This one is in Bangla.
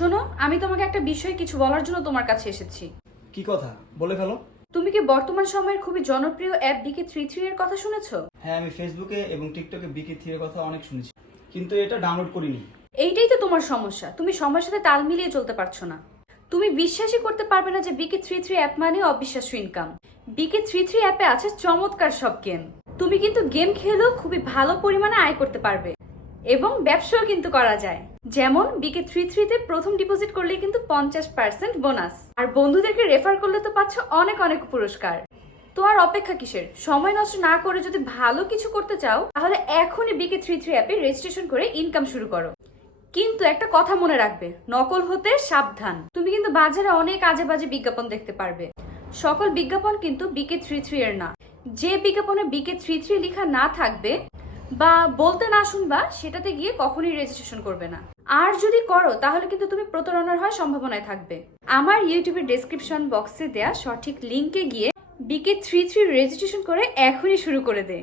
শোনো আমি তোমাকে একটা বিষয়ে কিছু বলার জন্য তোমার কাছে এসেছি। কি কথা? বলে ফেলো। তুমি কি বর্তমান সময়ের খুবই জনপ্রিয় অ্যাপ বিকে থ্রি থ্রি এর কথা শুনেছো? হ্যাঁ আমি ফেসবুকে এবং টিকটকে বিকি থ্রির কথা অনেক শুনেছি। কিন্তু এটা ডাউনলোড করিনি। এইটাই তো তোমার সমস্যা। তুমি সময়ের সাথে তাল মিলিয়ে চলতে পারছ না। তুমি বিশ্বাসই করতে পারবে না যে বিকে থ্রি থ্রি অ্যাপ মানে অবিশ্বাস্য ইনকাম বিকে থ্রি থ্রি অ্যাপে আছে চমৎকার সব গেম। তুমি কিন্তু গেম খেলেও খুবই ভালো পরিমাণে আয় করতে পারবে। এবং ব্যবসাও কিন্তু করা যায়। যেমন বিকে থ্রি থ্রিতে প্রথম ডিপোজিট করলে কিন্তু পঞ্চাশ পার্সেন্ট বোনাস। আর বন্ধুদেরকে রেফার করলে তো পাচ্ছ অনেক অনেক পুরস্কার। তো আর অপেক্ষা কিসের? সময় নষ্ট না করে যদি ভালো কিছু করতে চাও, তাহলে এখনই বিকে থ্রি থ্রি অ্যাপে রেজিস্ট্রেশন করে ইনকাম শুরু করো। কিন্তু একটা কথা মনে রাখবে, নকল হতে সাবধান। তুমি কিন্তু বাজারে অনেক আজে বাজে বিজ্ঞাপন দেখতে পারবে। সকল বিজ্ঞাপন কিন্তু বিকে থ্রি থ্রি এর না। যে বিজ্ঞাপনে বিকে থ্রি থ্রি লেখা না থাকবে বা বলতে না শুনবা, সেটাতে গিয়ে কখনই রেজিস্ট্রেশন করবে না। আর যদি করো, তাহলে কিন্তু তুমি প্রতারণার হয় সম্ভাবনায় থাকবে। আমার ইউটিউবের ডেসক্রিপশন বক্সে দেয়া সঠিক লিঙ্কে গিয়ে বিকে থ্রি থ্রি রেজিস্ট্রেশন করে এখনই শুরু করে দে।